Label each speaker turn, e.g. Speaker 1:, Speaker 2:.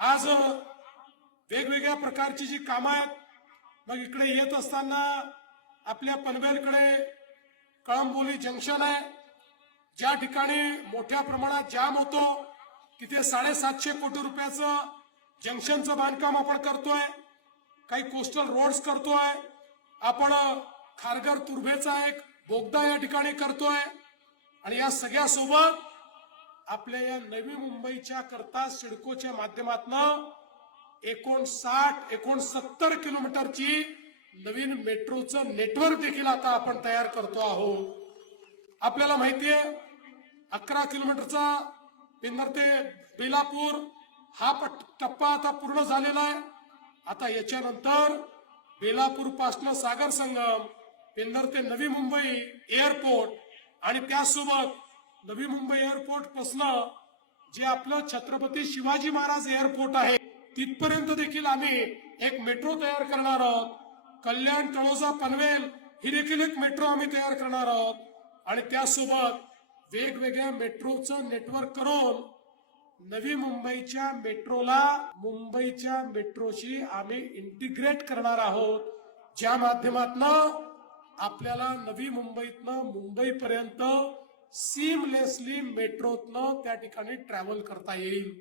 Speaker 1: आज वेगवेगळ्या प्रकारची जी कामं आहेत मग इकडे येत असताना आपल्या पनवेलकडे कळंबोली जंक्शन आहे. ज्या ठिकाणी मोठ्या प्रमाणात जाम होतो तिथे साडेसातशे कोटी रुपयाचं जंक्शनचं बांधकाम आपण करतोय. काही कोस्टल रोड्स करतोय. आपण खारघर तुर्भेचा एक बोगदा या ठिकाणी करतोय. आणि या सगळ्यासोबत आपल्या या नवी मुंबईच्या करता सिडकोच्या माध्यमातून एकोणसाठ एकोणसत्तर किलोमीटरची नवीन मेट्रोचं नेटवर्क देखील आता आपण तयार करतो आहोत. आपल्याला माहितीये अकरा किलोमीटरचा पिंदर ते बेलापूर हा पट- टप्पा आता पूर्ण झालेला आहे. आता याच्यानंतर बेलापूर पासनं सागर संगम पिंदर ते नवी मुंबई एअरपोर्ट आणि त्यासोबत नवी मुंबई एअरपोर्ट पासनं जे आपलं छत्रपती शिवाजी महाराज एअरपोर्ट आहे तिथपर्यंत देखील आम्ही एक मेट्रो तयार करणार आहोत. कल्याण तळोजा पनवेल ही देखील एक मेट्रो आम्ही तयार करणार आहोत. आणि त्यासोबत वेगवेगळ्या मेट्रोचं नेटवर्क करून नवी मुंबईच्या मेट्रोला मुंबईच्या मेट्रोशी आम्ही इंटिग्रेट करणार आहोत. ज्या माध्यमातनं आपल्याला नवी मुंबईतनं मुंबईपर्यंत सीमलेसली मेट्रोतनं त्या ठिकाणी ट्रॅव्हल करता येईल.